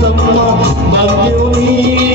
sama bhagyuni